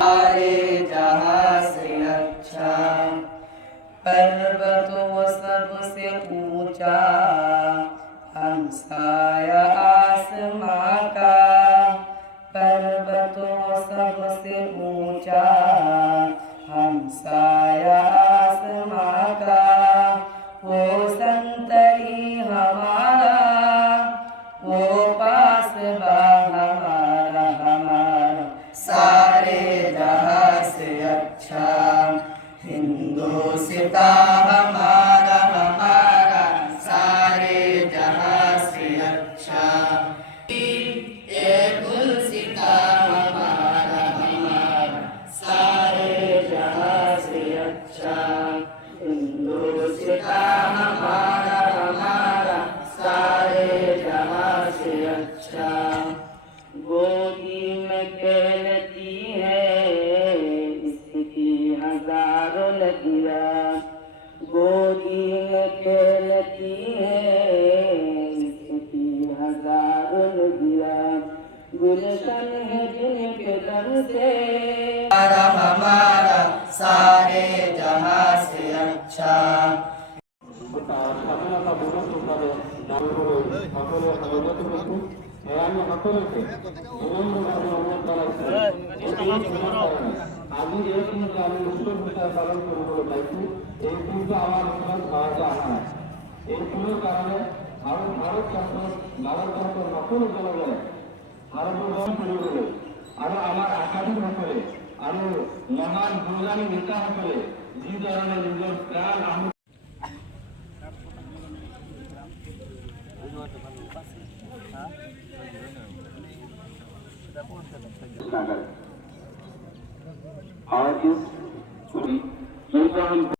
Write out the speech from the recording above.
सारे जहां से अच्छा पर्वतों सबसे ऊंचा हमसाया आसमां का। पर्वतों सबसे ऊंचा हमसाया आसमां का। वो संतरी हमारा, वो पासबा हमारा, हमारा सारे जहां से अच्छा हिंदुस्ता हमारा, हमारा सारे जहां से अच्छा। ये गुलसिता हमारा, हमारा सारे जहां से अच्छा। हिंदुस्ता हमारा, हमारा सारे जहां से अच्छा। गोदी में खेलती है इसकी हजारों लगिया, गोदी में खेलती है इसकी हजारों लगिया। गुलशन है जिनके दम से हमारा, हमारा सारे जहां से अच्छा। আমি সকলকে বিনম্রভাবে অনুরোধ জানাচ্ছি আজি এই দিনকে আমি উৎসব হিসাবে পালন করে বলে চাইছি। এই দিনটা আমার এই ফুলের কারণে ভারতবর্ষের সকল জনগণে ভারতবর্ষ শুরু হলে আরো আমার একাধিক সকলে আরো মহান গুণগামী নেতা সকলে যে ধরনের নিজের প্রাণ आज